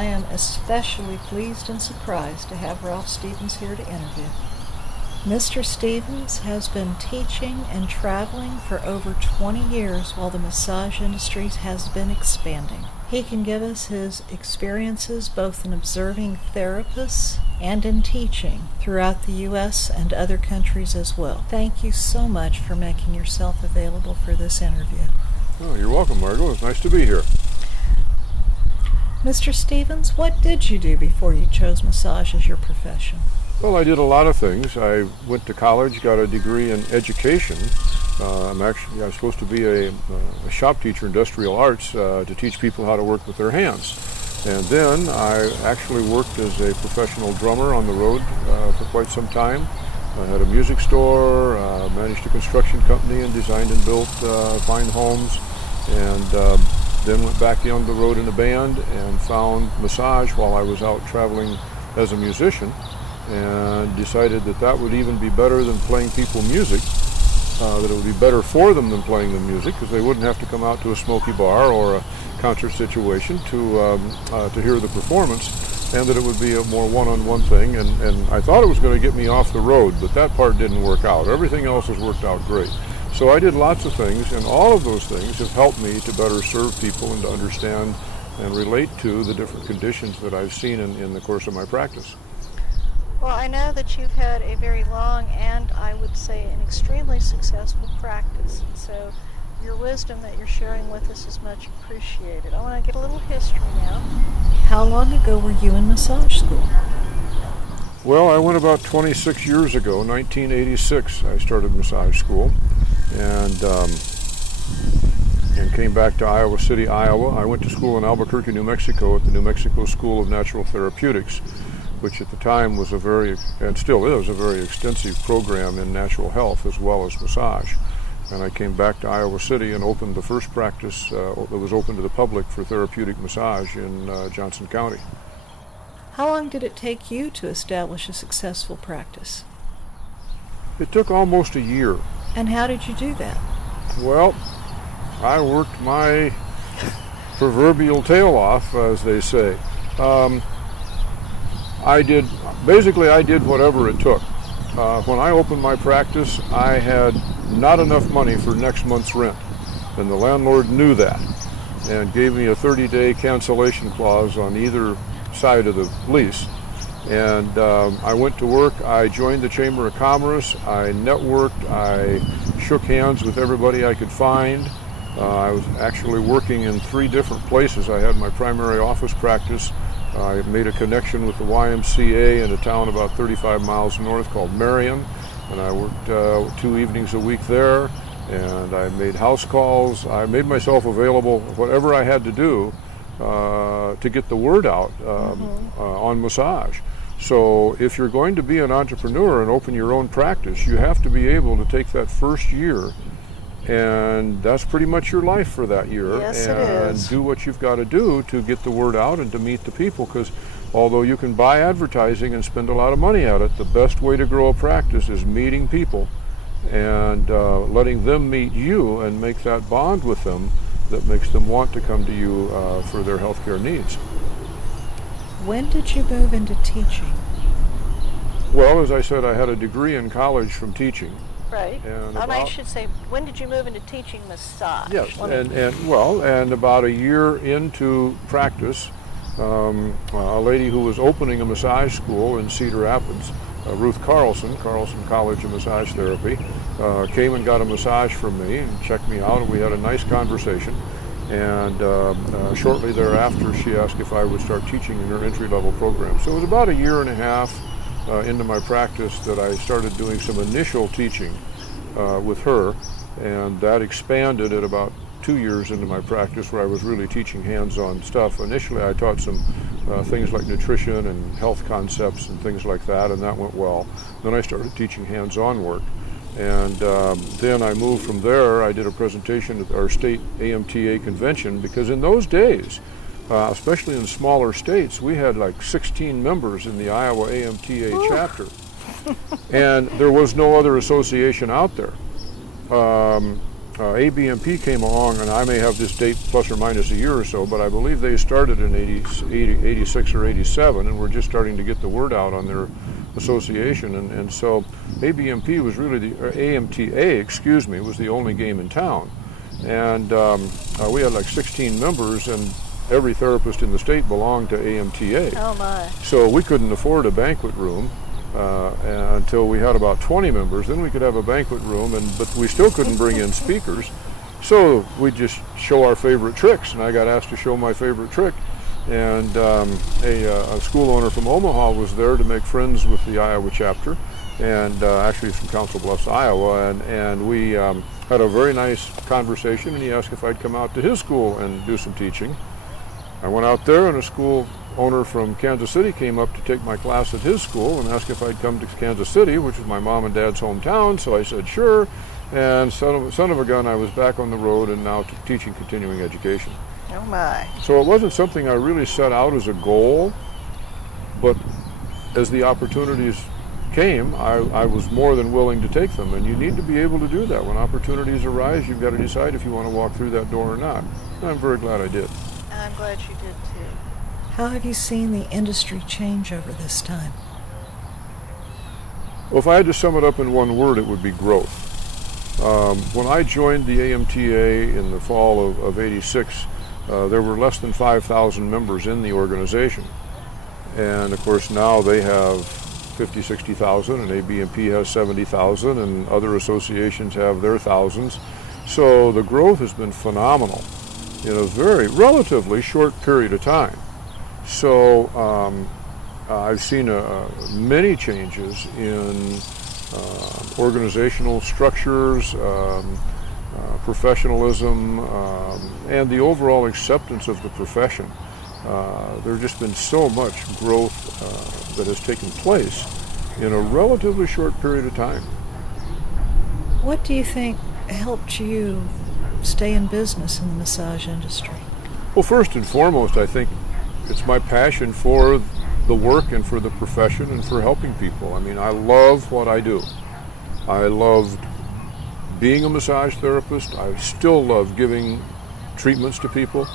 I am especially pleased and surprised to have Ralph Stevens here to interview. Mr. Stevens has been teaching and traveling for over 20 years while the massage industry has been expanding. He can give us his experiences both in observing therapists and in teaching throughout the U.S. and other countries as well. Thank you so much for making yourself available for this interview. Oh, you're welcome, Margot. It's nice to be here. Mr. Stevens, what did you do before you chose massage as your profession? Well, I did a lot of things. I went to college, got a degree in education. I was supposed to be a shop teacher, industrial arts, to teach people how to work with their hands. And then I actually worked as a professional drummer on the road for quite some time. I had a music store, managed a construction company, and designed and built fine homes. And then went back on the road in a band and found massage while I was out traveling as a musician, and decided that that would even be better than playing people music, that it would be better for them than playing them music, because they wouldn't have to come out to a smoky bar or a concert situation to hear the performance, and that it would be a more one-on-one thing. And I thought it was going to get me off the road, but that part didn't work out. Everything else has worked out great. So I did lots of things, and all of those things have helped me to better serve people and to understand and relate to the different conditions that I've seen in the course of my practice. Well, I know that you've had a very long and I would say an extremely successful practice, and so your wisdom that you're sharing with us is much appreciated. I want to get a little history now. How long ago were you in massage school? Well, I went about 26 years ago, 1986. I started massage school, and came back to Iowa City, Iowa. I went to school in Albuquerque, New Mexico, at the New Mexico School of Natural Therapeutics, which at the time was and still is, a very extensive program in natural health as well as massage. And I came back to Iowa City and opened the first practice that was open to the public for therapeutic massage in Johnson County. How long did it take you to establish a successful practice? It took almost a year. And how did you do that? Well, I worked my proverbial tail off, as they say. I did whatever it took. When I opened my practice, I had not enough money for next month's rent, and the landlord knew that and gave me a 30-day cancellation clause on either side of the lease. And I went to work. I joined the Chamber of Commerce. I networked. I shook hands with everybody I could find. I was actually working in 3 different places. I had my primary office practice. I made a connection with the YMCA in a town about 35 miles north called Marion, and I worked 2 evenings a week there, and I made house calls. I made myself available, whatever I had to do to get the word out on massage. So if you're going to be an entrepreneur and open your own practice, you have to be able to take that first year, and that's pretty much your life for that year. Yes, and it is. do what you've got to do to get the word out and to meet the people, because although you can buy advertising and spend a lot of money at it, the best way to grow a practice is meeting people and letting them meet you and make that bond with them that makes them want to come to you for their healthcare needs. When did you move into teaching? Well, as I said, I had a degree in college from teaching. Right. And I should say, when did you move into teaching massage? Yes, and about a year into practice, a lady who was opening a massage school in Cedar Rapids, Ruth Carlson College of Massage Therapy, came and got a massage from me and checked me out, and we had a nice conversation. And shortly thereafter, she asked if I would start teaching in her entry-level program. So it was about a year and a half into my practice that I started doing some initial teaching with her, and that expanded at about 2 years into my practice, where I was really teaching hands-on stuff. Initially, I taught some things like nutrition and health concepts and things like that, and that went well. Then I started teaching hands-on work. And then I moved from there. I did a presentation at our state AMTA convention, because in those days, especially in smaller states, we had like 16 members in the Iowa AMTA chapter. And there was no other association out there. ABMP came along, and I may have this date plus or minus a year or so, but I believe they started in 86 or 87, and we're just starting to get the word out on their association. And so ABMP was really or AMTA, excuse me, was the only game in town. And we had like 16 members, and every therapist in the state belonged to AMTA. Oh my. So we couldn't afford a banquet room until we had about 20 members. Then we could have a banquet room, but we still couldn't bring in speakers. So we just show our favorite tricks, and I got asked to show my favorite trick. And a school owner from Omaha was there to make friends with the Iowa chapter, and actually from Council Bluffs, Iowa, and we had a very nice conversation, and he asked if I'd come out to his school and do some teaching. I went out there, and a school owner from Kansas City came up to take my class at his school and asked if I'd come to Kansas City, which is my mom and dad's hometown, so I said sure, and son of a gun, I was back on the road and now teaching continuing education. Oh my. So it wasn't something I really set out as a goal, but as the opportunities came, I was more than willing to take them, and you need to be able to do that. When opportunities arise, you've got to decide if you want to walk through that door or not. And I'm very glad I did. I'm glad you did too. How have you seen the industry change over this time? Well, if I had to sum it up in one word, it would be growth. When I joined the AMTA in the fall of 86, there were less than 5,000 members in the organization. And of course now they have 50, 60,000, and ABMP has 70,000, and other associations have their thousands. So the growth has been phenomenal in a very relatively short period of time. So I've seen many changes in organizational structures, professionalism, and the overall acceptance of the profession. There's just been so much growth that has taken place in a relatively short period of time. What do you think helped you stay in business in the massage industry? Well, first and foremost, I think it's my passion for the work and for the profession and for helping people. I mean, I love what I do. I loved being a massage therapist. I still love giving treatments to people.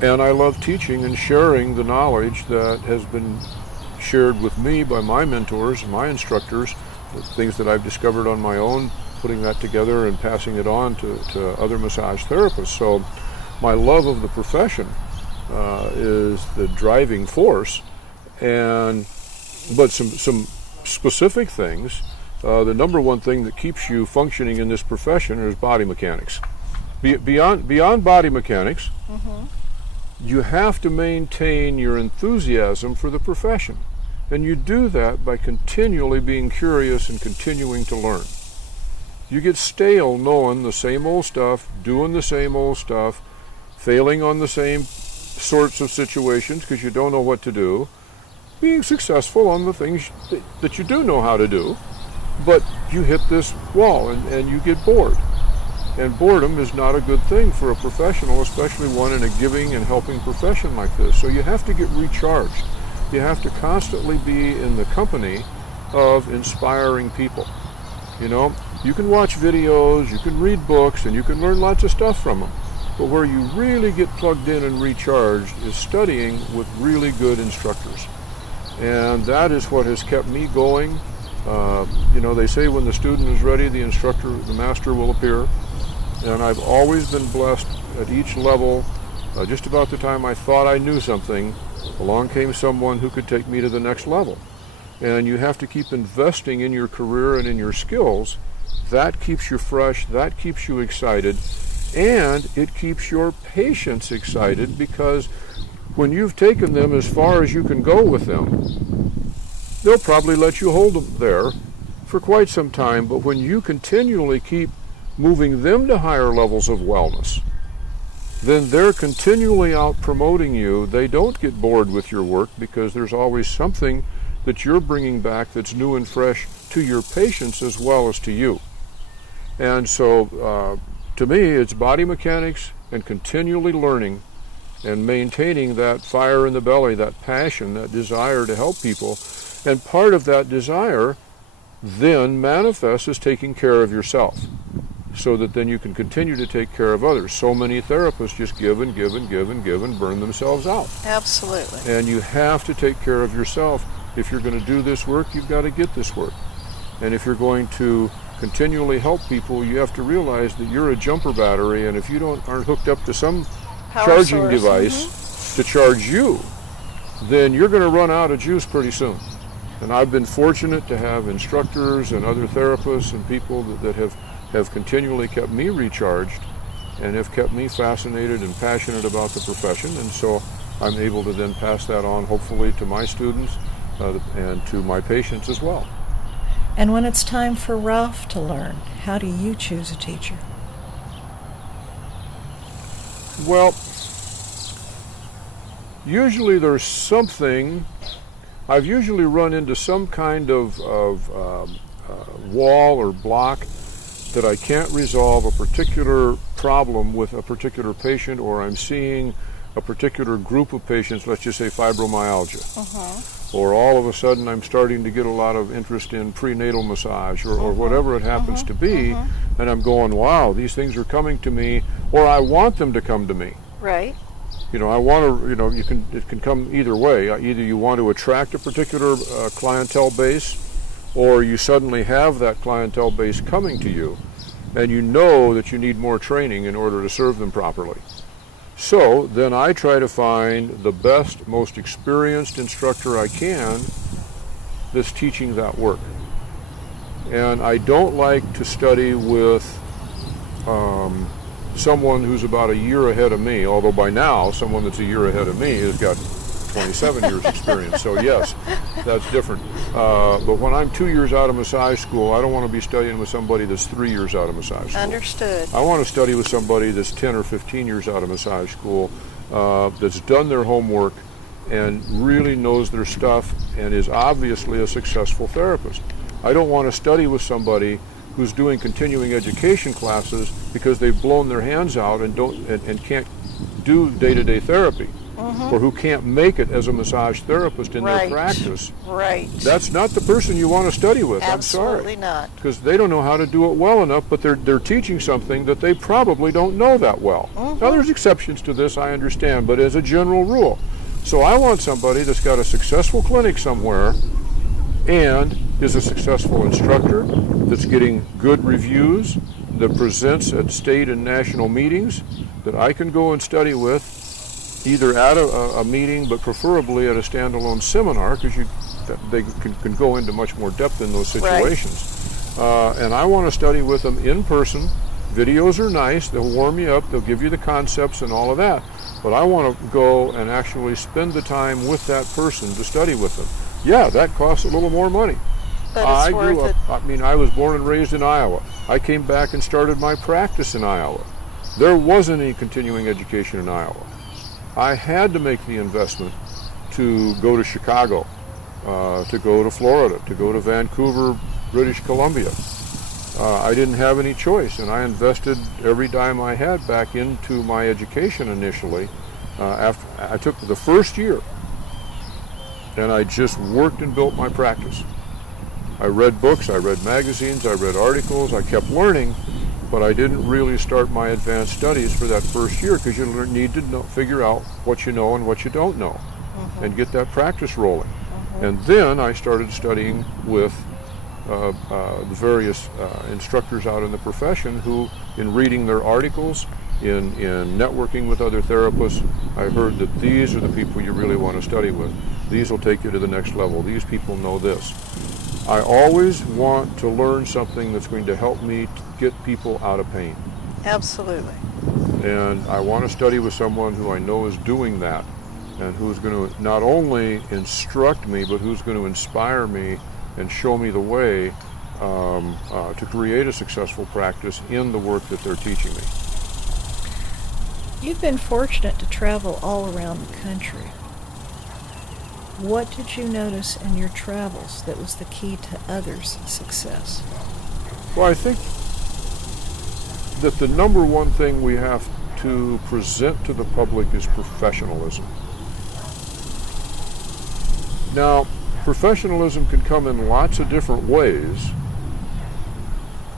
And I love teaching and sharing the knowledge that has been shared with me by my mentors and my instructors, the things that I've discovered on my own, putting that together and passing it on to other massage therapists. So my love of the profession is the driving force. But some specific things, the number one thing that keeps you functioning in this profession is body mechanics. Beyond body mechanics, you have to maintain your enthusiasm for the profession. And you do that by continually being curious and continuing to learn. You get stale knowing the same old stuff, doing the same old stuff, failing on the same sorts of situations because you don't know what to do, being successful on the things that you do know how to do, but you hit this wall and you get bored. And boredom is not a good thing for a professional, especially one in a giving and helping profession like this. So you have to get recharged. You have to constantly be in the company of inspiring people. You know, you can watch videos, you can read books, and you can learn lots of stuff from them. But where you really get plugged in and recharged is studying with really good instructors. And that is what has kept me going. You know, they say when the student is ready, the master will appear. And I've always been blessed at each level. Just about the time I thought I knew something, along came someone who could take me to the next level. And you have to keep investing in your career and in your skills. That keeps you fresh, that keeps you excited, and it keeps your patients excited, because when you've taken them as far as you can go with them, they'll probably let you hold them there for quite some time. But when you continually keep moving them to higher levels of wellness, then they're continually out promoting you. They don't get bored with your work because there's always something that you're bringing back that's new and fresh to your patients as well as to you. And so to me, it's body mechanics and continually learning and maintaining that fire in the belly, that passion, that desire to help people. And part of that desire then manifests as taking care of yourself. so that then you can continue to take care of others. So many therapists just give and give and give and give and burn themselves out. Absolutely. And you have to take care of yourself. If you're going to do this work, you've got to get this work. And if you're going to continually help people, you have to realize that you're a jumper battery, and if you aren't hooked up to some Power charging source. device to charge you, then you're going to run out of juice pretty soon. And I've been fortunate to have instructors and other therapists and people that have continually kept me recharged and have kept me fascinated and passionate about the profession. And so I'm able to then pass that on, hopefully, to my students and to my patients as well. And when it's time for Ralph to learn, how do you choose a teacher? Well, usually there's something. I've usually run into some kind of wall or block that I can't resolve a particular problem with a particular patient, or I'm seeing a particular group of patients, let's just say fibromyalgia. Or all of a sudden I'm starting to get a lot of interest in prenatal massage or whatever it happens to be, and I'm going, wow, these things are coming to me, or I want them to come to me. Right. You know, I want to, it can come either way. Either you want to attract a particular clientele base, or you suddenly have that clientele base coming to you, and you know that you need more training in order to serve them properly. So then I try to find the best, most experienced instructor I can that's teaching that work. And I don't like to study with someone who's about a year ahead of me, although by now someone that's a year ahead of me has got 27 years experience. So yes, that's different. But when I'm 2 years out of massage school, I don't want to be studying with somebody that's 3 years out of massage school. Understood. I want to study with somebody that's 10 or 15 years out of massage school, that's done their homework and really knows their stuff and is obviously a successful therapist. I don't want to study with somebody who's doing continuing education classes because they've blown their hands out and can't do day-to-day therapy, or who can't make it as a massage therapist in their practice. Right. That's not the person you want to study with. Absolutely I'm sorry. not. Because they don't know how to do it well enough, but they're teaching something that they probably don't know that well. Now there's exceptions to this, I understand, but as a general rule. So I want somebody that's got a successful clinic somewhere and is a successful instructor, that's getting good reviews, that presents at state and national meetings, that I can go and study with, either at a meeting, but preferably at a standalone seminar, because they can go into much more depth in those situations. And I want to study with them in person. Videos are nice, they'll warm you up, they'll give you the concepts and all of that. But I want to go and actually spend the time with that person to study with them. Yeah, that costs a little more money. But it's worth it. I was born and raised in Iowa. I came back and started my practice in Iowa. There wasn't any continuing education in Iowa. I had to make the investment to go to Chicago, to go to Florida, to go to Vancouver, British Columbia. I didn't have any choice, and I invested every dime I had back into my education initially. After I took the first year, and I just worked and built my practice. I read books, I read magazines, I read articles, I kept learning, but I didn't really start my advanced studies for that first year, because you need to figure out what you know and what you don't know, and get that practice rolling. And then I started studying with the various instructors out in the profession who, in reading their articles, in networking with other therapists, I heard that these are the people you really want to study with. These will take you to the next level. These people know this. I always want to learn something that's going to help me to get people out of pain. Absolutely. And I want to study with someone who I know is doing that, and who's going to not only instruct me, but who's going to inspire me and show me the way to create a successful practice in the work that they're teaching me. You've been fortunate to travel all around the country. What did you notice in your travels that was the key to others' success? Well, I think that the number one thing we have to present to the public is professionalism. Now, professionalism can come in lots of different ways,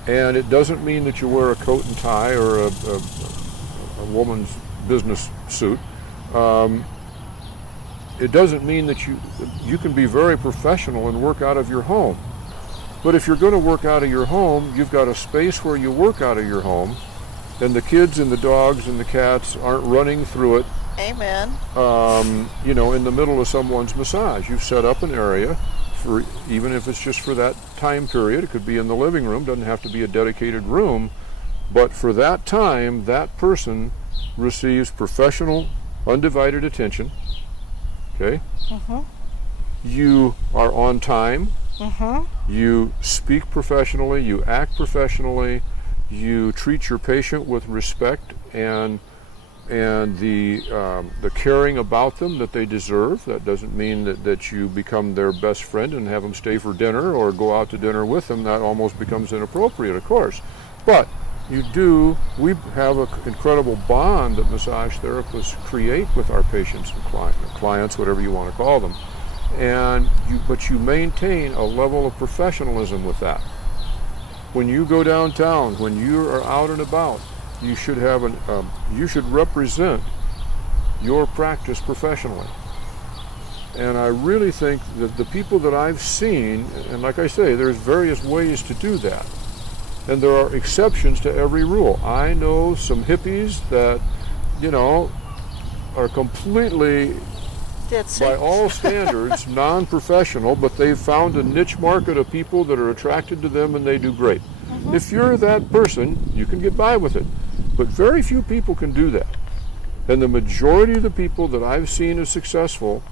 And it doesn't mean that you wear a coat and tie or a woman's business suit. It doesn't mean that you can be very professional and work out of your home. But if you're going to work out of your home, you've got a space where you work out of your home, and the kids and the dogs and the cats aren't running through it. Amen. In the middle of someone's massage. You've set up an area for, even if it's just for that time period, it could be in the living room, doesn't have to be a dedicated room, but for that time, that person receives professional, undivided attention. Okay? Mm-hmm. You are on time. Mm-hmm. You speak professionally, you act professionally, you treat your patient with respect and the caring about them that they deserve. That doesn't mean that you become their best friend and have them stay for dinner or go out to dinner with them. That almost becomes inappropriate, of course. But we have an incredible bond that massage therapists create with our patients and clients, whatever you want to call them. But you maintain a level of professionalism with that. When you go downtown, when you are out and about, you should represent your practice professionally. And I really think that the people that I've seen, and like I say, there's various ways to do that. And there are exceptions to every rule. I know some hippies that, are completely, by all standards, non-professional, but they've found a niche market of people that are attracted to them and they do great. Mm-hmm. If you're that person, you can get by with it. But very few people can do that. And the majority of the people that I've seen as successful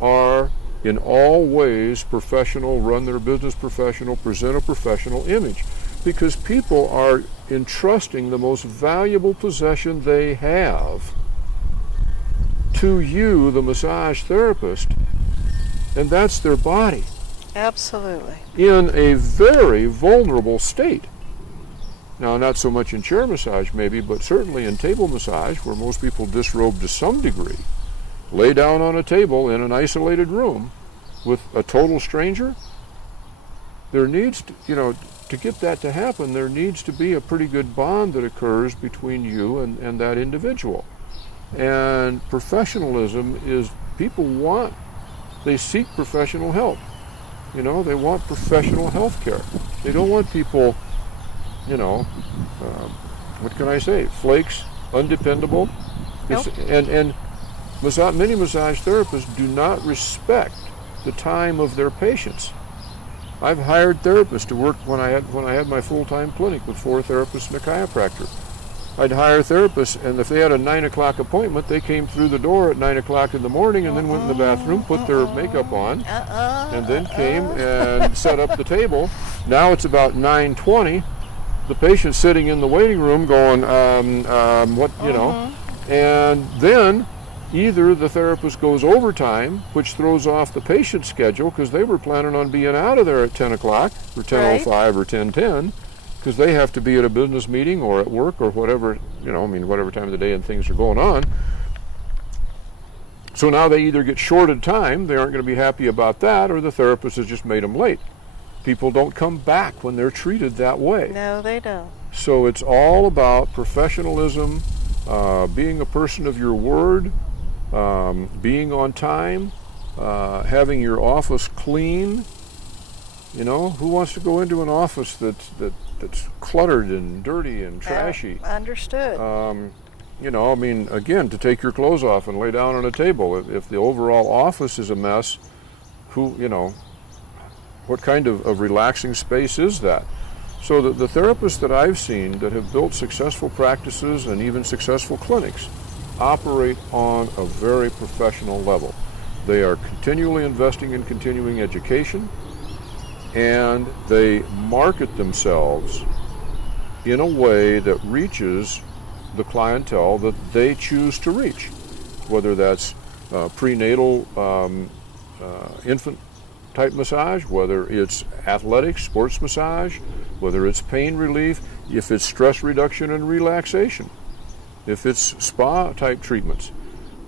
are in all ways professional, run their business professional, present a professional image. Because people are entrusting the most valuable possession they have to you, the massage therapist, and that's their body. Absolutely. In a very vulnerable state. Now, not so much in chair massage maybe, but certainly in table massage, where most people disrobe to some degree, lay down on a table in an isolated room with a total stranger. There needs to, to get that to happen, there needs to be a pretty good bond that occurs between you and that individual. And professionalism is, they seek professional help. They want professional health care. They don't want people, what can I say, flakes, undependable. Nope. And many massage therapists do not respect the time of their patients. I've hired therapists to work when I had my full-time clinic with 4 therapists and a chiropractor. I'd hire therapists, and if they had a 9 o'clock appointment, they came through the door at 9 o'clock in the morning and then went in the bathroom, put their makeup on, and then came and set up the table. Now it's about 9:20. The patient's sitting in the waiting room going, and then either the therapist goes overtime, which throws off the patient's schedule because they were planning on being out of there at 10 o'clock or 10:05 or 10:10 because they have to be at a business meeting or at work or whatever, whatever time of the day and things are going on. So now they either get shorted time, they aren't going to be happy about that, or the therapist has just made them late. People don't come back when they're treated that way. No, they don't. So it's all about professionalism, being a person of your word, being on time, having your office clean. Who wants to go into an office that's cluttered and dirty and trashy? Understood. Again, to take your clothes off and lay down on a table. If the overall office is a mess, what kind of relaxing space is that? So the therapists that I've seen that have built successful practices and even successful clinics operate on a very professional level. They are continually investing in continuing education, and they market themselves in a way that reaches the clientele that they choose to reach, whether that's prenatal infant type massage, whether it's athletic sports massage, whether it's pain relief, if it's stress reduction and relaxation, if it's spa type treatments.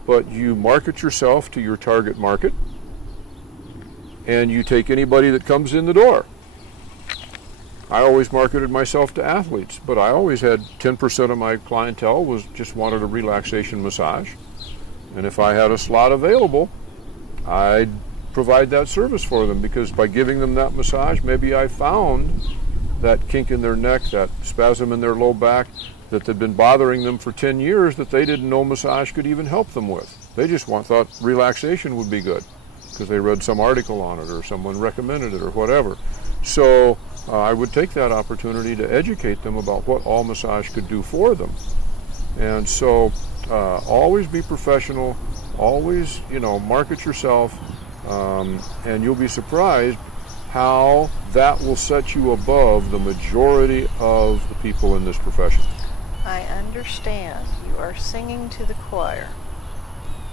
But you market yourself to your target market, and you take anybody that comes in the door. I always marketed myself to athletes, but I always had 10% of my clientele was just wanted a relaxation massage. And if I had a slot available, I'd provide that service for them, because by giving them that massage, maybe I found that kink in their neck, that spasm in their low back that had been bothering them for 10 years that they didn't know massage could even help them with. They just thought relaxation would be good because they read some article on it or someone recommended it or whatever. So I would take that opportunity to educate them about what all massage could do for them. And so always be professional, always, market yourself, and you'll be surprised how that will set you above the majority of the people in this profession. I understand. You are singing to the choir.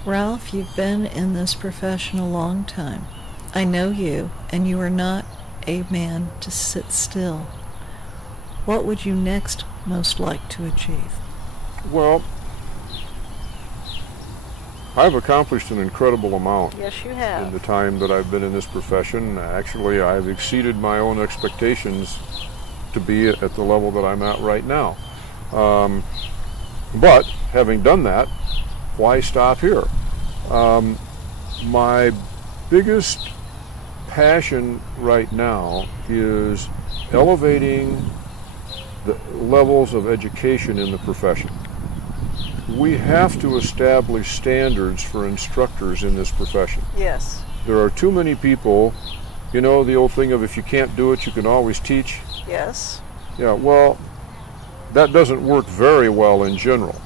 Ralph, you've been in this profession a long time. I know you, and you are not a man to sit still. What would you next most like to achieve? Well, I've accomplished an incredible amount. Yes, you have. In the time that I've been in this profession. Actually, I've exceeded my own expectations to be at the level that I'm at right now. But having done that, why stop here? My biggest passion right now is elevating the levels of education in the profession. We have to establish standards for instructors in this profession. Yes. There are too many people, the old thing of if you can't do it, you can always teach. Yes. Yeah, well, that doesn't work very well in general.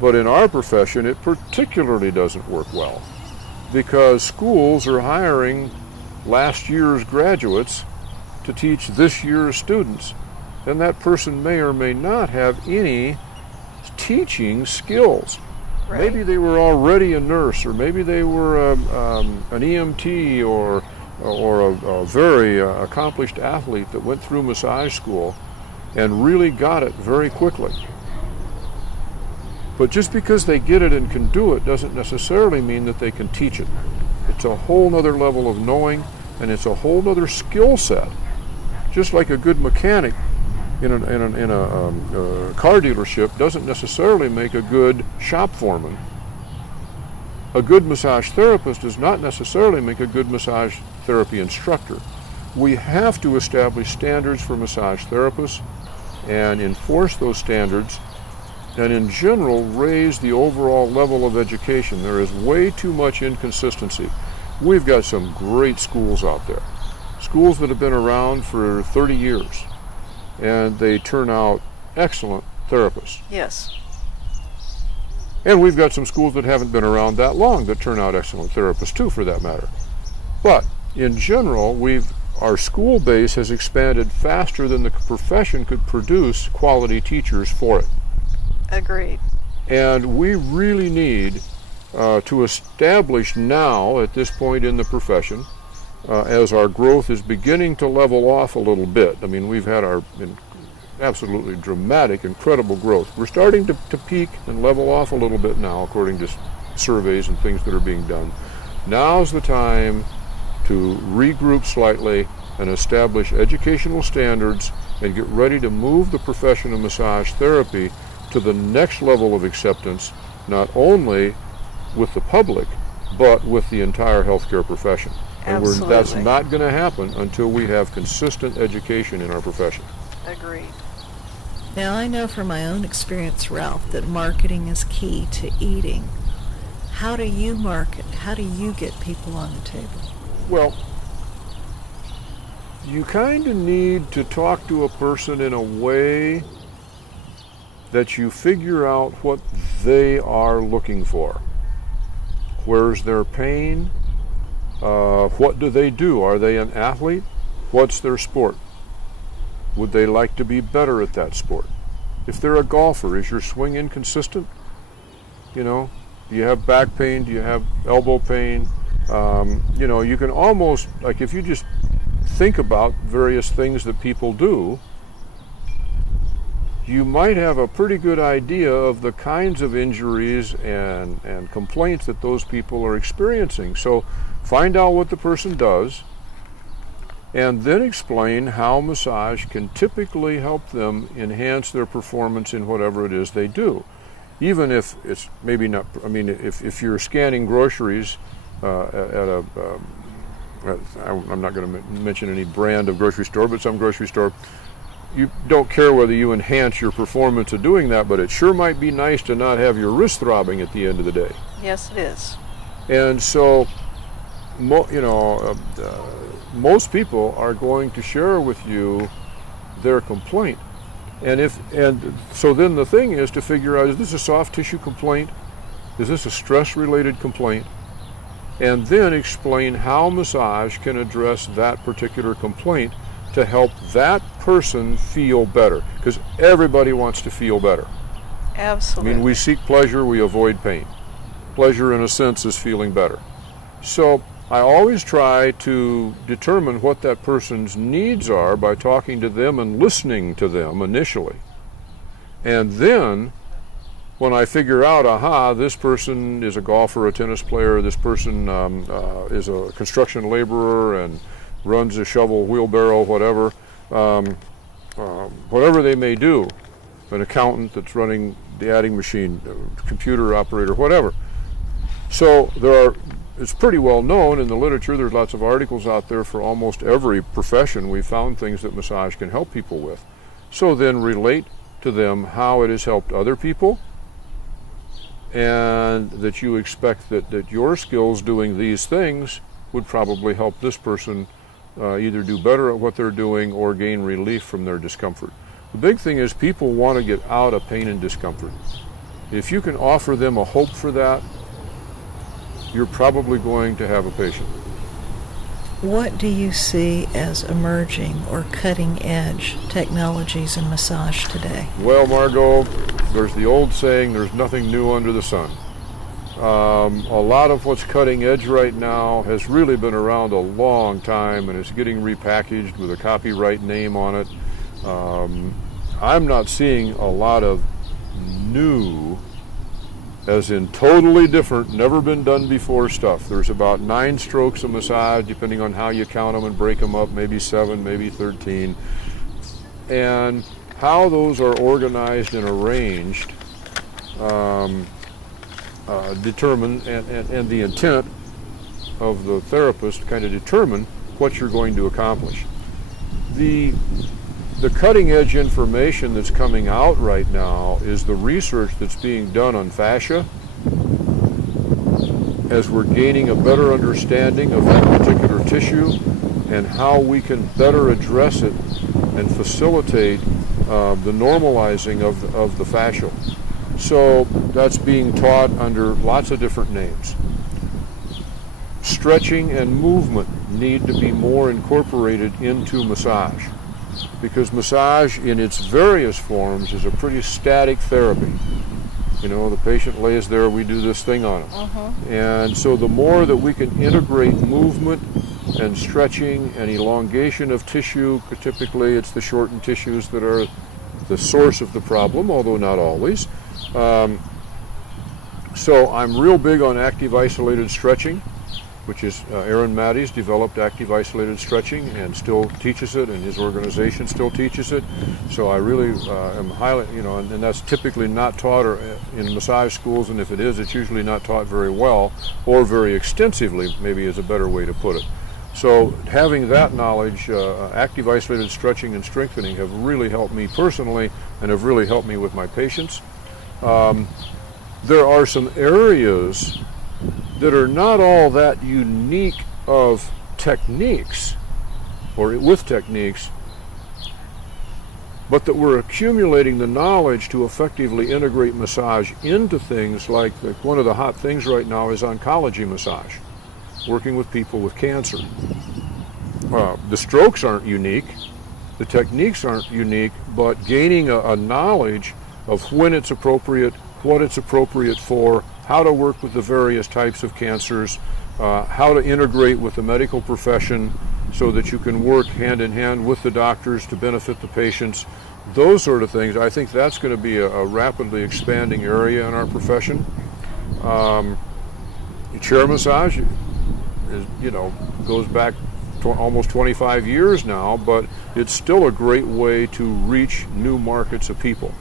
But in our profession, it particularly doesn't work well because schools are hiring last year's graduates to teach this year's students. And that person may or may not have any teaching skills. Right. Maybe they were already a nurse, or maybe they were an EMT or a very accomplished athlete that went through massage school and really got it very quickly. But just because they get it and can do it doesn't necessarily mean that they can teach it. It's a whole nother level of knowing, and it's a whole nother skill set. Just like a good mechanic in a car dealership doesn't necessarily make a good shop foreman. A good massage therapist does not necessarily make a good massage therapy instructor. We have to establish standards for massage therapists and enforce those standards, and in general raise the overall level of education. There is way too much inconsistency. We've got some great schools out there, schools that have been around for 30 years, and they turn out excellent therapists. Yes. And we've got some schools that haven't been around that long that turn out excellent therapists too, for that matter. But in general, our school base has expanded faster than the profession could produce quality teachers for it. Agreed. And we really need to establish now, at this point in the profession, as our growth is beginning to level off a little bit. I mean, we've had our absolutely dramatic, incredible growth. We're starting to peak and level off a little bit now, according to surveys and things that are being done. Now's the time to regroup slightly and establish educational standards and get ready to move the profession of massage therapy to the next level of acceptance, not only with the public, but with the entire healthcare profession. And that's not going to happen until we have consistent education in our profession. Agreed. Now, I know from my own experience, Ralph, that marketing is key to eating. How do you market? How do you get people on the table? Well, you kind of need to talk to a person in a way that you figure out what they are looking for. Where's their pain? What do they do? Are they an athlete? What's their sport? Would they like to be better at that sport? If they're a golfer, is your swing inconsistent? Do you have back pain? Do you have elbow pain? You can almost, like if you just think about various things that people do, you might have a pretty good idea of the kinds of injuries and complaints that those people are experiencing. So find out what the person does, and then explain how massage can typically help them enhance their performance in whatever it is they do. Even if it's maybe not, I mean, if you're scanning groceries I'm not going to mention any brand of grocery store, but some grocery store, you don't care whether you enhance your performance of doing that, but it sure might be nice to not have your wrist throbbing at the end of the day. Yes, it is. And so, most people are going to share with you their complaint. And so then the thing is to figure out, is this a soft tissue complaint? Is this a stress-related complaint? And then explain how massage can address that particular complaint to help that person feel better. Because everybody wants to feel better. Absolutely. I mean, we seek pleasure, we avoid pain. Pleasure, in a sense, is feeling better. So I always try to determine what that person's needs are by talking to them and listening to them initially. And then, when I figure out, this person is a golfer, a tennis player, this person is a construction laborer and runs a shovel, wheelbarrow, whatever, whatever they may do, an accountant that's running the adding machine, computer operator, whatever. So it's pretty well known in the literature, there's lots of articles out there for almost every profession. We've found things that massage can help people with. So then relate to them how it has helped other people, and that you expect that your skills doing these things would probably help this person either do better at what they're doing or gain relief from their discomfort. The big thing is people want to get out of pain and discomfort. If you can offer them a hope for that, you're probably going to have a patient. What do you see as emerging or cutting-edge technologies in massage today? Well, Margot, there's the old saying, there's nothing new under the sun. A lot of what's cutting edge right now has really been around a long time, and it's getting repackaged with a copyright name on it. I'm not seeing a lot of new, as in totally different, never been done before stuff. There's about 9 strokes of massage, depending on how you count them and break them up, maybe 7, maybe 13. And how those are organized and arranged determine, and the intent of the therapist kind of determine what you're going to accomplish. The cutting edge information that's coming out right now is the research that's being done on fascia, as we're gaining a better understanding of that particular tissue and how we can better address it and facilitate the normalizing of the fascial. So that's being taught under lots of different names. Stretching and movement need to be more incorporated into massage, because massage in its various forms is a pretty static therapy. You know, the patient lays there, we do this thing on them. And so the more that we can integrate movement and stretching and elongation of tissue, typically it's the shortened tissues that are the source of the problem, although not always. So I'm real big on active isolated stretching, which is Aaron Matty's developed active isolated stretching and still teaches it, and his organization still teaches it. So I really am highly, and that's typically not taught in massage schools, and if it is, it's usually not taught very well or very extensively, maybe is a better way to put it. So having that knowledge, active isolated stretching and strengthening have really helped me personally and have really helped me with my patients. There are some areas that are not all that unique of techniques, or with techniques, but that we're accumulating the knowledge to effectively integrate massage into things like one of the hot things right now is oncology massage, working with people with cancer. The strokes aren't unique, the techniques aren't unique, but gaining a knowledge of when it's appropriate, what it's appropriate for, how to work with the various types of cancers, how to integrate with the medical profession so that you can work hand in hand with the doctors to benefit the patients, those sort of things. I think that's going to be a rapidly expanding area in our profession. Chair massage is, goes back almost 25 years now, but it's still a great way to reach new markets of people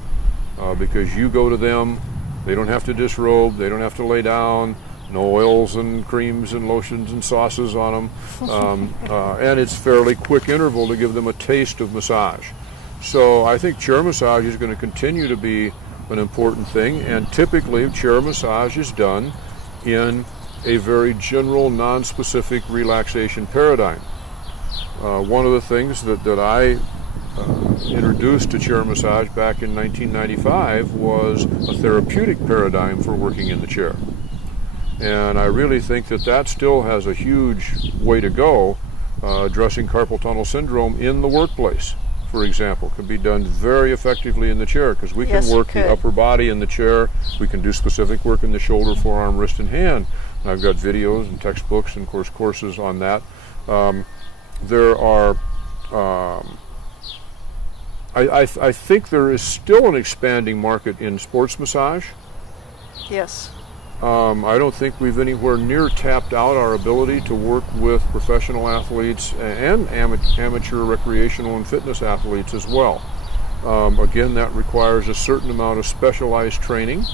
because you go to them, they don't have to disrobe, they don't have to lay down, no oils and creams and lotions and sauces on them, and it's fairly quick interval to give them a taste of massage. So I think chair massage is going to continue to be an important thing, and typically chair massage is done in a very general, non-specific relaxation paradigm. One of the things that I introduced to chair massage back in 1995 was a therapeutic paradigm for working in the chair. And I really think that still has a huge way to go. Addressing carpal tunnel syndrome in the workplace, for example, can be done very effectively in the chair because we can work the upper body in the chair. We can do specific work in the shoulder, forearm, wrist, and hand. And I've got videos and textbooks and courses on that. There are, I think there is still an expanding market in sports massage. Yes. I don't think we've anywhere near tapped out our ability to work with professional athletes and amateur recreational and fitness athletes as well. Again, that requires a certain amount of specialized training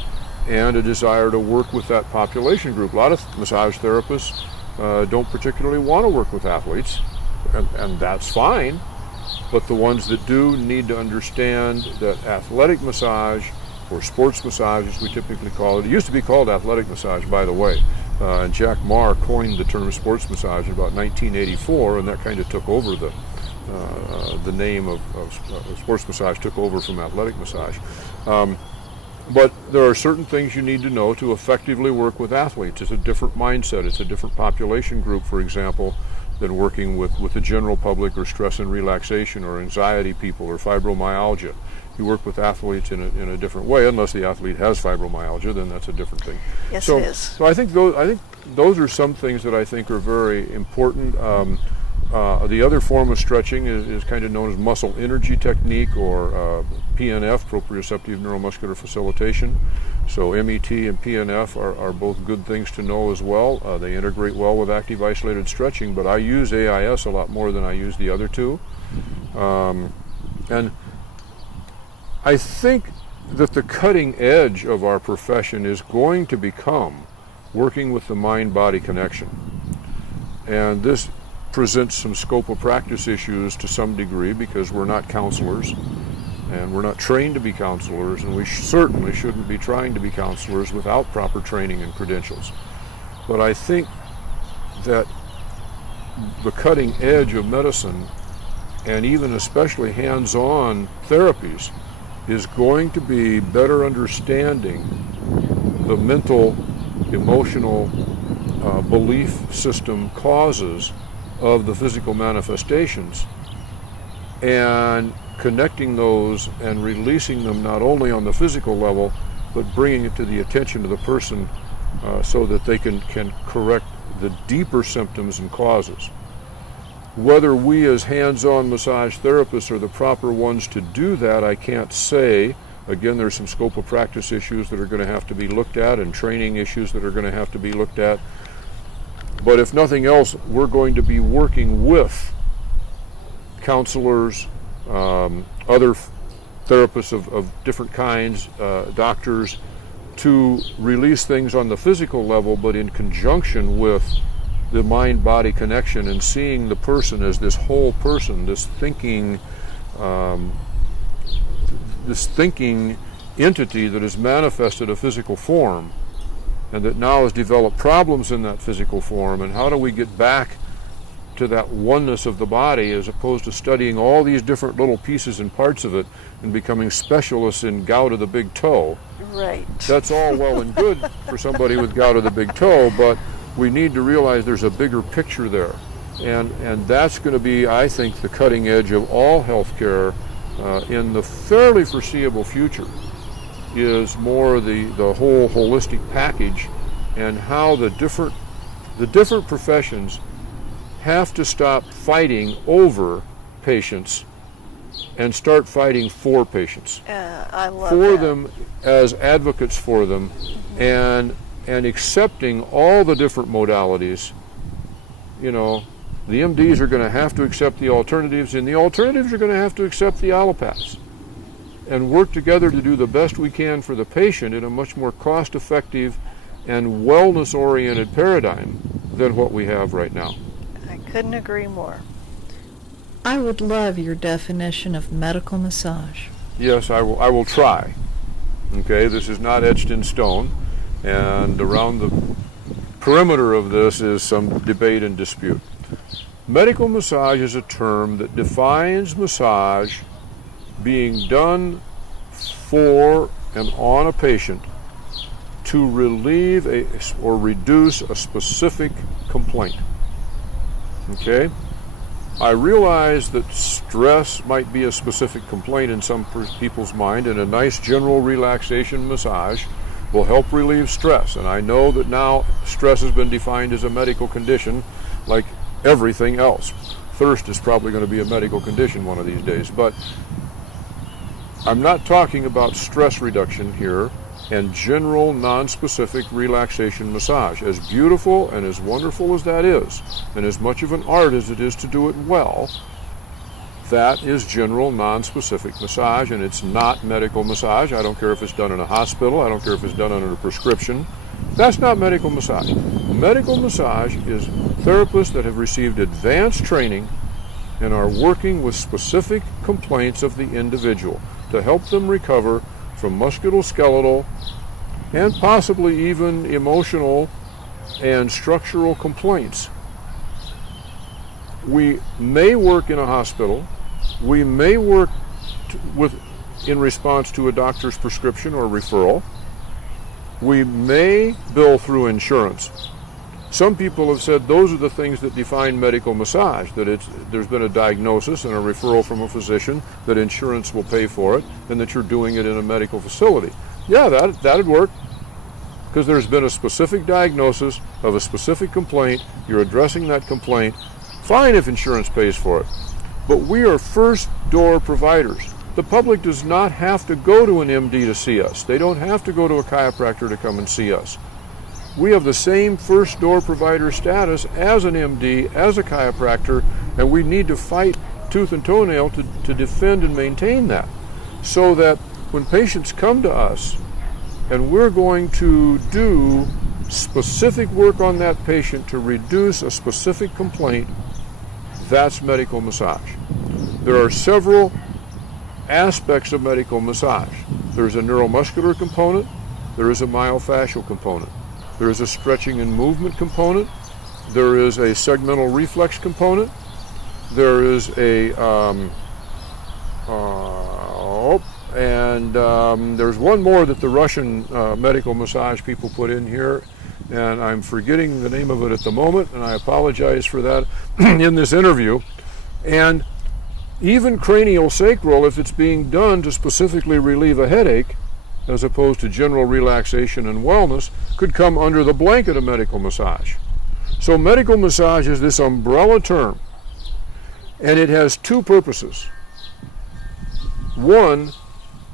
and a desire to work with that population group. A lot of massage therapists don't particularly want to work with athletes, and that's fine, but the ones that do need to understand that athletic massage, or sports massage as we typically call it. It used to be called athletic massage, by the way, and Jack Maar coined the term sports massage in about 1984, and that kind of took over the name of sports massage took over from athletic massage. But there are certain things you need to know to effectively work with athletes. It's a different mindset. It's a different population group, for example, than working with the general public or stress and relaxation or anxiety people or fibromyalgia. You work with athletes in a different way, unless the athlete has fibromyalgia, then that's a different thing. Yes, it is. So I think those are some things that I think are very important. The other form of stretching is kind of known as muscle energy technique, or PNF, proprioceptive neuromuscular facilitation. So MET and PNF are both good things to know as well. They integrate well with active isolated stretching, but I use AIS a lot more than I use the other two. And I think that the cutting edge of our profession is going to become working with the mind-body connection. And this presents some scope of practice issues to some degree because we're not counselors and we're not trained to be counselors, and we certainly shouldn't be trying to be counselors without proper training and credentials. But I think that the cutting edge of medicine, and even especially hands-on therapies, is going to be better understanding the mental, emotional, belief system causes of the physical manifestations, and connecting those and releasing them not only on the physical level, but bringing it to the attention of the person so that they can correct the deeper symptoms and causes. Whether we as hands-on massage therapists are the proper ones to do that, I can't say. Again, there's some scope of practice issues that are going to have to be looked at, and training issues that are going to have to be looked at. But if nothing else, we're going to be working with counselors, other therapists of different kinds, doctors, to release things on the physical level, but in conjunction with the mind-body connection and seeing the person as this whole person, this thinking entity that has manifested a physical form and that now has developed problems in that physical form, and how do we get back to that oneness of the body as opposed to studying all these different little pieces and parts of it and becoming specialists in gout of the big toe. Right. That's all well and good for somebody with gout of the big toe, but we need to realize there's a bigger picture there. And that's going to be, I think, the cutting edge of all healthcare in the fairly foreseeable future, is more the whole holistic package, and how the different professions have to stop fighting over patients and start fighting for patients. I love for that. them as advocates for them, and accepting all the different modalities, The MDs are going to have to accept the alternatives, and the alternatives are going to have to accept the allopaths and work together to do the best we can for the patient in a much more cost-effective and wellness-oriented paradigm than what we have right now. I couldn't agree more. I would love your definition of medical massage. Yes, I will try. Okay, this is not etched in stone, and around the perimeter of this is some debate and dispute. Medical massage is a term that defines massage being done for and on a patient to relieve or reduce a specific complaint. Okay? I realize that stress might be a specific complaint in some people's mind, and a nice general relaxation massage will help relieve stress. And I know that now stress has been defined as a medical condition like everything else. Thirst is probably going to be a medical condition one of these days. But I'm not talking about stress reduction here and general non-specific relaxation massage. As beautiful and as wonderful as that is, and as much of an art as it is to do it well, that is general non-specific massage, and it's not medical massage. I don't care if it's done in a hospital. I don't care if it's done under a prescription. That's not medical massage. Medical massage is therapists that have received advanced training and are working with specific complaints of the individual to help them recover from musculoskeletal and possibly even emotional and structural complaints. We may work in a hospital. We may work in response to a doctor's prescription or referral. We may bill through insurance. Some people have said those are the things that define medical massage, that there's been a diagnosis and a referral from a physician, that insurance will pay for it, and that you're doing it in a medical facility. Yeah, that'd work, because there's been a specific diagnosis of a specific complaint. You're addressing that complaint. Fine if insurance pays for it. But we are first door providers. The public does not have to go to an MD to see us. They don't have to go to a chiropractor to come and see us. We have the same first door provider status as an MD, as a chiropractor, and we need to fight tooth and toenail to defend and maintain that, so that when patients come to us and we're going to do specific work on that patient to reduce a specific complaint, that's medical massage. There are several aspects of medical massage. There's a neuromuscular component. There is a myofascial component. There is a stretching and movement component. There is a segmental reflex component. There is a, there's one more that the Russian medical massage people put in here, and I'm forgetting the name of it at the moment, and I apologize for that in this interview. And even cranial sacral, if it's being done to specifically relieve a headache, as opposed to general relaxation and wellness, could come under the blanket of medical massage. So medical massage is this umbrella term, and it has two purposes. One,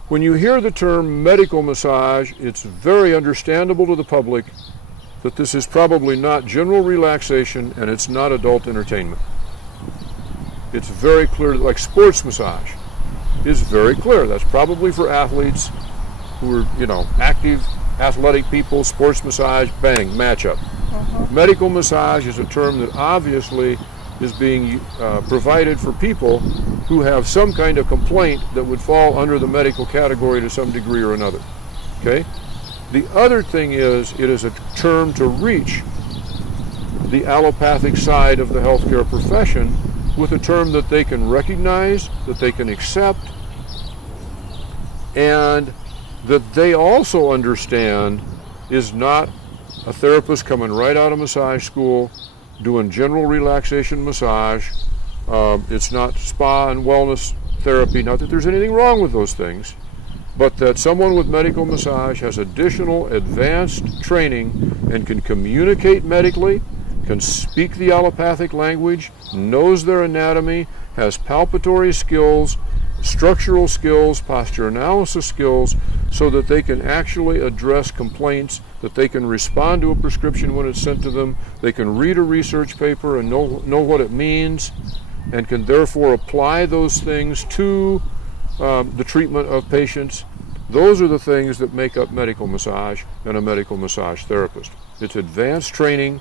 when you hear the term medical massage, it's very understandable to the public that this is probably not general relaxation and it's not adult entertainment. It's very clear, like sports massage is very clear. That's probably for athletes who are, active, athletic people. Sports massage, bang, matchup. Medical massage is a term that obviously is being provided for people who have some kind of complaint that would fall under the medical category to some degree or another. Okay? The other thing is, it is a term to reach the allopathic side of the healthcare profession with a term that they can recognize, that they can accept, and that they also understand is not a therapist coming right out of massage school doing general relaxation massage. It's not spa and wellness therapy. Not that there's anything wrong with those things, but that someone with medical massage has additional advanced training and can communicate medically, can speak the allopathic language, knows their anatomy, has palpatory skills, structural skills, posture analysis skills, so that they can actually address complaints that they can respond to a prescription when it's sent to them, they can read a research paper and know what it means, and can therefore apply those things to the treatment of patients. Those are the things that make up medical massage and a medical massage therapist. It's advanced training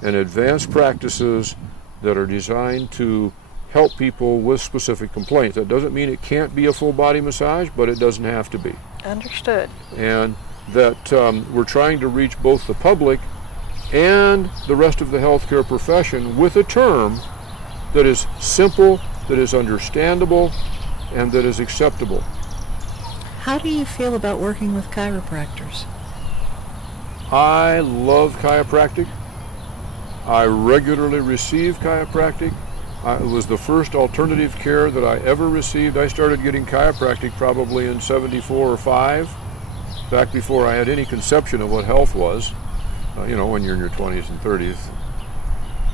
and advanced practices that are designed to help people with specific complaints. That doesn't mean it can't be a full body massage, but it doesn't have to be. Understood. And that we're trying to reach both the public and the rest of the healthcare profession with a term that is simple, that is understandable, and that is acceptable. How do you feel about working with chiropractors? I love chiropractic. I regularly receive chiropractic. It was the first alternative care that I ever received. I started getting chiropractic probably in 74 or 5, back before I had any conception of what health was. When you're in your 20s and 30s,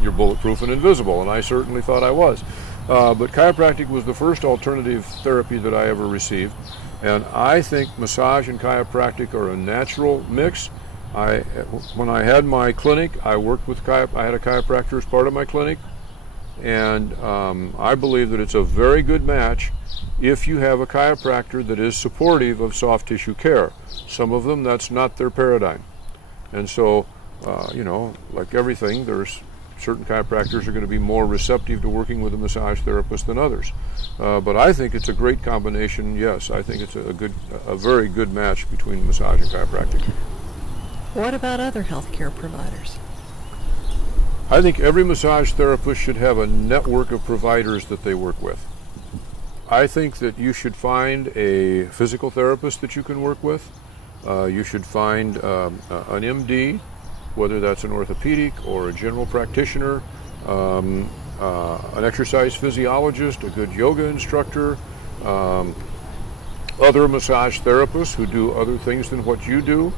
you're bulletproof and invisible, and I certainly thought I was. But chiropractic was the first alternative therapy that I ever received, and I think massage and chiropractic are a natural mix. When I had my clinic, I worked with I had a chiropractor as part of my clinic, and I believe that it's a very good match if you have a chiropractor that is supportive of soft tissue care. Some of them, that's not their paradigm. And so, like everything, there's certain chiropractors are going to be more receptive to working with a massage therapist than others. But I think it's a great combination. Yes, I think it's a very good match between massage and chiropractic. What about other healthcare providers? I think every massage therapist should have a network of providers that they work with. I think that you should find a physical therapist that you can work with. You should find an MD, whether that's an orthopedic or a general practitioner, an exercise physiologist, a good yoga instructor, other massage therapists who do other things than what you do.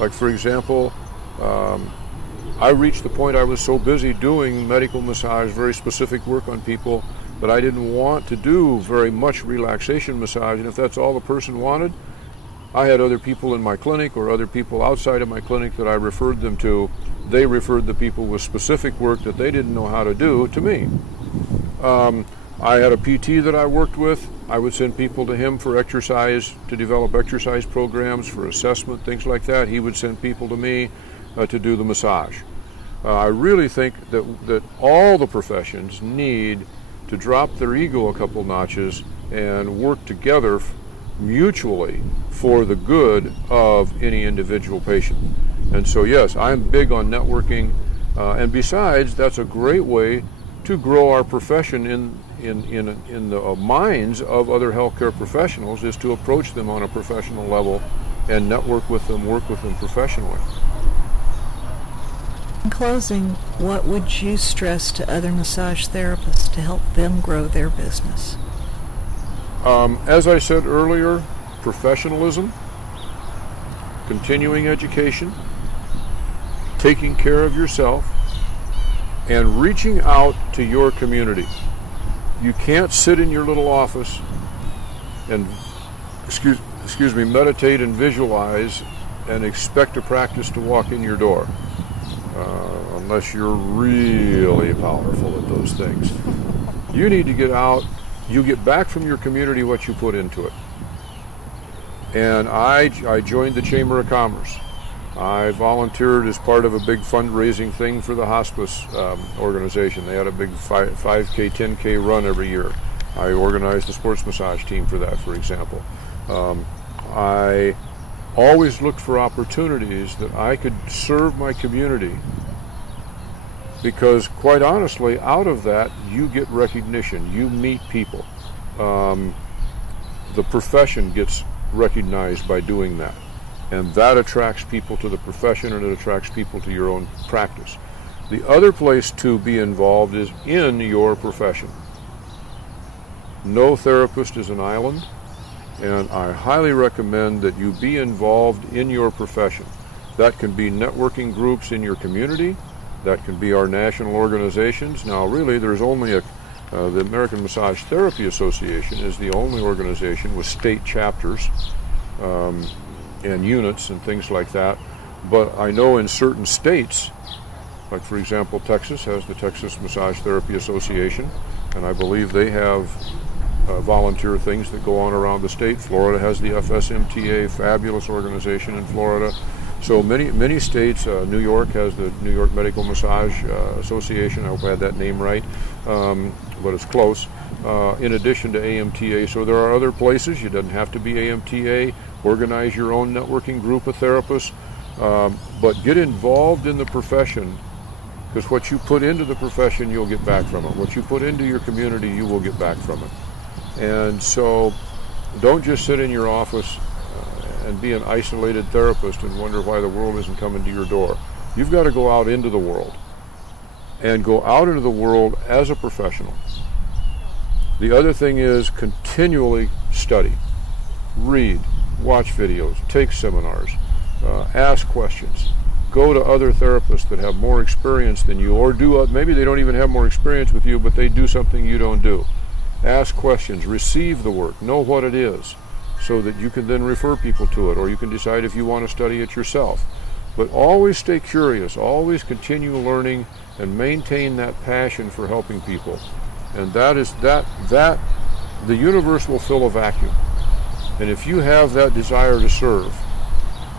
Like, for example, I reached the point I was so busy doing medical massage, very specific work on people, that I didn't want to do very much relaxation massage. And if that's all the person wanted, I had other people in my clinic or other people outside of my clinic that I referred them to. They referred the people with specific work that they didn't know how to do to me. I had a PT that I worked with. I would send people to him for exercise, to develop exercise programs, for assessment, things like that. He would send people to me to do the massage. I really think that all the professions need to drop their ego a couple notches and work together mutually for the good of any individual patient. And so yes, I'm big on networking, and besides, that's a great way to grow our profession in the minds of other healthcare professionals, is to approach them on a professional level and network with them, work with them professionally. In closing, what would you stress to other massage therapists to help them grow their business? As I said earlier, professionalism, continuing education, taking care of yourself, and reaching out to your community. You can't sit in your little office and, meditate and visualize and expect a practice to walk in your door, unless you're really powerful at those things. You need to get out. You get back from your community what you put into it. And I joined the Chamber of Commerce. I volunteered as part of a big fundraising thing for the hospice organization. They had a big 5K, 10K run every year. I organized the sports massage team for that, for example. I always looked for opportunities that I could serve my community, because quite honestly, out of that, you get recognition. You meet people. The profession gets recognized by doing that. And that attracts people to the profession, and it attracts people to your own practice. The other place to be involved is in your profession. No therapist is an island, and I highly recommend that you be involved in your profession. That can be networking groups in your community. That can be our national organizations. Now, really, there's only the American Massage Therapy Association is the only organization with state chapters and units and things like that. But I know in certain states, like for example, Texas has the Texas Massage Therapy Association, and I believe they have volunteer things that go on around the state. Florida has the FSMTA, fabulous organization in Florida. So many states, New York has the New York Medical Massage Association. I hope I had that name right, but it's close. In addition to AMTA, so there are other places. You doesn't have to be AMTA. Organize your own networking group of therapists, but get involved in the profession, because what you put into the profession, you'll get back from it. What you put into your community, you will get back from it. And so don't just sit in your office and be an isolated therapist and wonder why the world isn't coming to your door. You've got to go out into the world, and go out into the world as a professional. The other thing is continually study, read, watch videos, take seminars, ask questions, go to other therapists that have more experience than you, or maybe they don't even have more experience with you, but they do something you don't do. Ask questions, receive the work, know what it is, so that you can then refer people to it, or you can decide if you want to study it yourself. But always stay curious, always continue learning, and maintain that passion for helping people. And the universe will fill a vacuum. And if you have that desire to serve,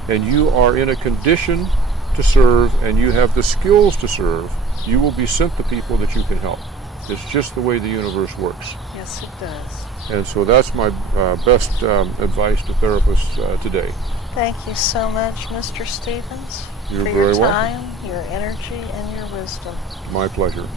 and you are in a condition to serve, and you have the skills to serve, you will be sent the people that you can help. It's just the way the universe works. Yes, it does. And so that's my best advice to therapists today. Thank you so much, Mr. Stevens, You're for very your welcome. time, your energy, and your wisdom. My pleasure.